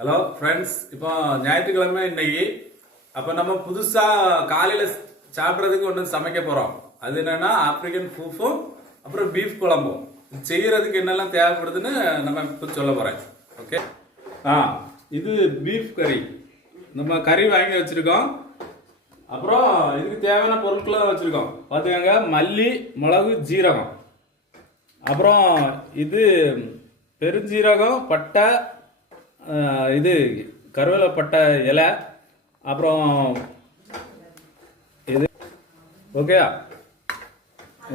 Hello friends, இப்போ ஞாயிற்றுக்கிழமை இன்னைக்கு. அப்போ நம்ம புதுசாக காலையில் சாப்பிட்றதுக்கு ஒன்று சமைக்க போகிறோம். அது என்னன்னா ஆப்பிரிக்கன் ஃபூஃபும் அப்புறம் பீஃப் குழம்பும். செய்யறதுக்கு என்னெல்லாம் தேவைப்படுதுன்னு நம்ம இப்போ சொல்ல போகிறேன். ஓகே. இது பீஃப் கறி. நம்ம கறி வாங்கி வச்சுருக்கோம். அப்புறம் இதுக்கு தேவையான பொருட்களை தான் வச்சுருக்கோம். பார்த்துக்கோங்க, மல்லி, மிளகு, ஜீரகம். அப்புறம் இது பெருஞ்சீரகம், பட்டை, இது கருவேல பட்டை இலை, அப்புறம் இது ஓகே.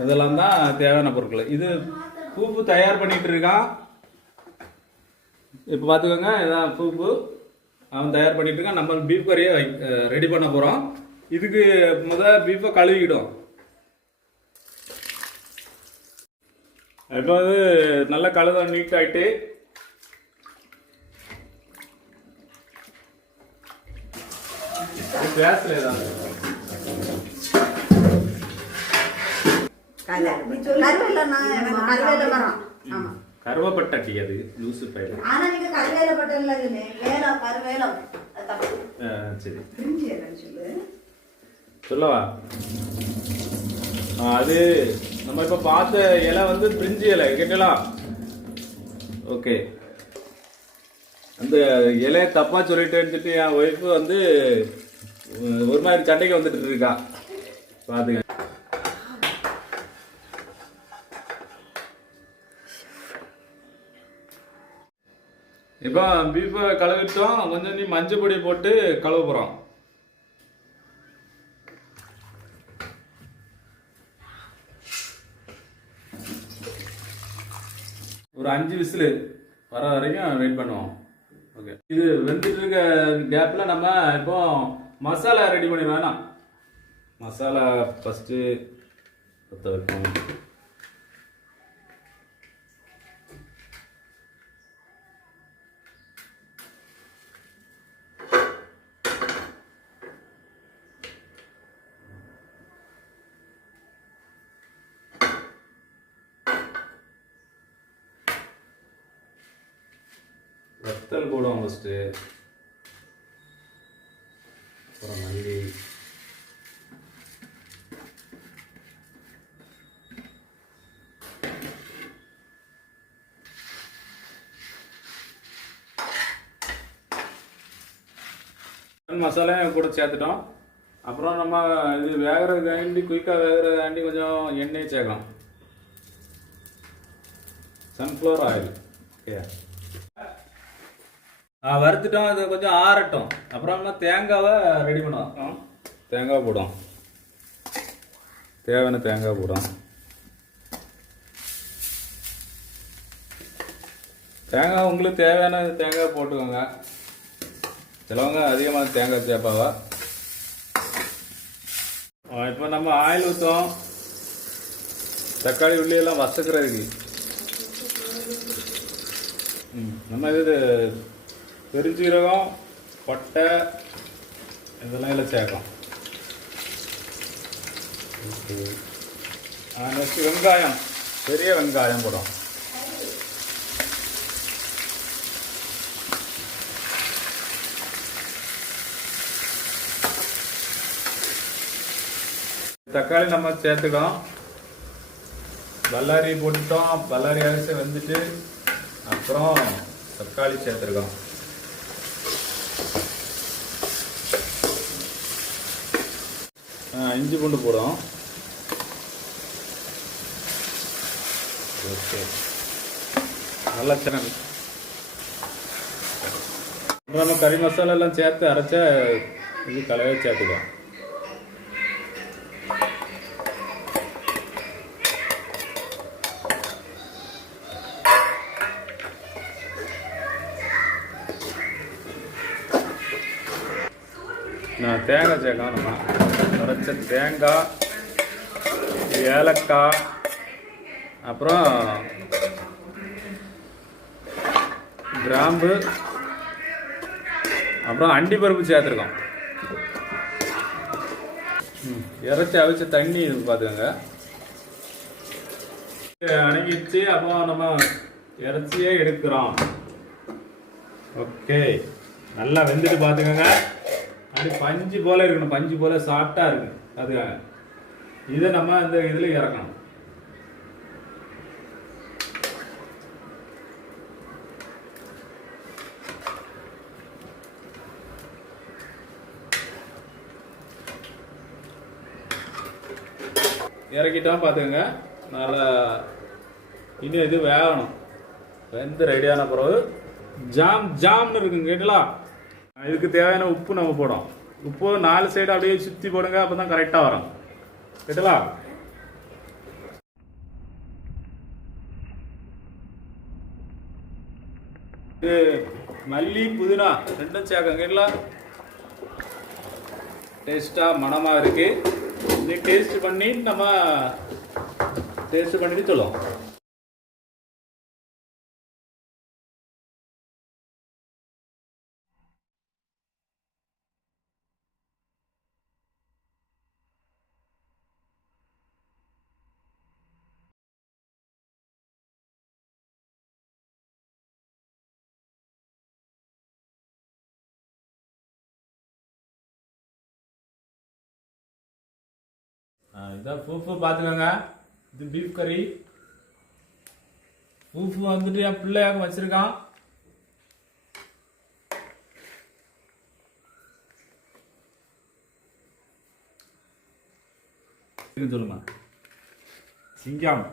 இதெல்லாம் தான் தேவையான பொருட்கள். இது பூப்பு தயார் பண்ணிட்டு இருக்கான். இப்போ பார்த்துக்கோங்க, இதான் பூப்பு அவன் தயார் பண்ணிட்டு இருக்கான். நம்ம பீஃப் கறியை ரெடி பண்ண போகிறோம். இதுக்கு முதல் பீஃபை கழுவிக்கிடும். இப்போ வந்து நல்ல கழுத நீட் ஆகிட்டு கருவப்பட்டட்டி அது லூசு பயிர். சரி சொல்லவா? அது நம்ம இப்ப பார்த்த இலை வந்து பிரிஞ்சி இலை கேட்டலாம். ஓகே, அந்த இலையை தப்பா சொல்லிட்டேன்னு என் ஒய்ஃபு வந்து ஒரு மாதிரி சண்டைக்கு வந்துட்டு இருக்கா. பாத்துங்க. இப்போ பீஃபை கழுவிட்டோம். கொஞ்சம் நீ மஞ்சள் பொடி போட்டு கழுவ போறோம். ஒரு 5 விசில் வர வரைக்கும் வெயிட் பண்ணுவோம். ஓகே, இது வெந்துட்டு இருக்க கேப்ல நம்ம இப்போ மசாலா ரெடி பண்ணிடுவோம். மசாலா ஃபர்ஸ்ட் பற்ற வைக்கணும். வத்தல் போடுவோம் ஃபஸ்ட்டு. அப்புறம் மல்லி, மசாலையும் கூட சேர்த்துட்டோம். அப்புறம் நம்ம இது வேகிறதுக்காண்டி குயிக்காக வேகிறதுக்காண்டி கொஞ்சம் எண்ணெய் சேர்க்கலாம். Sunflower oil. ஓகே, வறுத்துட்டோம். அது கொஞ்சம் ஆறட்டும். அப்புறம் தேங்காவை ரெடி பண்ணுவோம். தேங்காய் போடும், தேவையான தேங்காய் போடும். தேங்காய் உங்களுக்கு தேவையான தேங்காய் போட்டுக்கோங்க. சிலவங்க அதிகமாக தேங்காய் சேர்ப்பாவா. இப்போ நம்ம ஆயில் ஊற்றுவோம். தக்காளி உள்ளியெல்லாம் வசக்கிறதுக்கு நம்ம இது பெருஞ்சீரகம், பட்டை இதெல்லாம் இதில் சேர்க்கலாம். ஓகே, நெக்ஸ்ட் வெங்காயம், பெரிய வெங்காயம் போடும். தக்காளி நம்ம சேர்த்துக்கோம். பல்லாரி போட்டுட்டோம். பல்லாரி அரிசி வந்துட்டு அப்புறம் தக்காளி சேர்த்துருக்கோம். இஞ்சி பூண்டு போடும். ஓகே, நல்லா சின்ன நம்ம கறி மசாலா எல்லாம் சேர்த்து அரைச்ச இது கலவை சேர்த்துக்கலாம். தேங்காய் சேர்க்கலாம். நம்ம அரைச்ச தேங்காய், ஏலக்காய், அப்புறம் கிராம்பு, அப்புறம் அண்டி பருப்பு சேர்த்துருக்கோம். இறைச்சி அவிச்ச தண்ணி பார்த்துக்கோங்க. அடங்கிடுச்சு. அப்போ நம்ம இறைச்சியே எடுக்கிறோம். ஓகே, நல்லா வெந்துட்டு பார்த்துக்கோங்க. அப்படி பஞ்சு போல இருக்கணும், பஞ்சு போல சாஃப்டா இருக்கு. அதுக்காக இதை நம்ம இந்த இதில் இறக்கணும். இறக்கிட்டோம் பார்த்துக்கோங்க. நல்லா இன்னும் இது வேகணும். வெந்து ரெடியான பிறகு ஜாம்னு இருக்குங்க கேட்டலா. இதுக்கு தேவையான உப்பு நம்ம போடும். உப்பு 4 சைடு அப்படியே சுற்றி போடுங்க, அப்போ தான் கரெக்டாக வரும் கேட்டலா. இது மல்லி புதினா ரெண்டும் சேர்க்க கேட்டலா. டேஸ்ட்டாக மனமாக இருக்கு. இது டேஸ்ட் பண்ணி நம்ம டேஸ்ட் பண்ணிட்டு சொல்லுவோம். இதான் பூஃபு பார்த்துக்கோங்க. இது பீஃப் கறி. பூஃபு வந்துட்டு என் பிள்ளையாக வச்சிருக்கான். சொல்லுங்க சிங்கம்.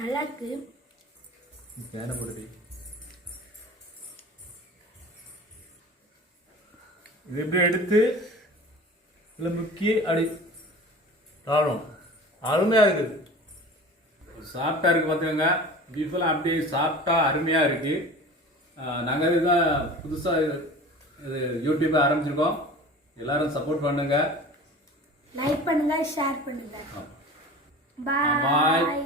நல்லா இருக்கு. தேனப்படுது. இது எப்படி எடுத்து இல்லை முக்கி அப்படி தாழும். அருமையாக இருக்குது. சாஃப்டாக இருக்குது பார்த்துக்கோங்க. பீஃபெல்லாம் அப்படியே சாஃப்டாக அருமையாக இருக்குது. நாங்கள் இதுதான் புதுசாக இது யூடியூப்பை ஆரம்பிச்சிருக்கோம். எல்லாரும் சப்போர்ட் பண்ணுங்க, லைக் பண்ணுங்க, ஷேர் பண்ணுங்க. பாய்.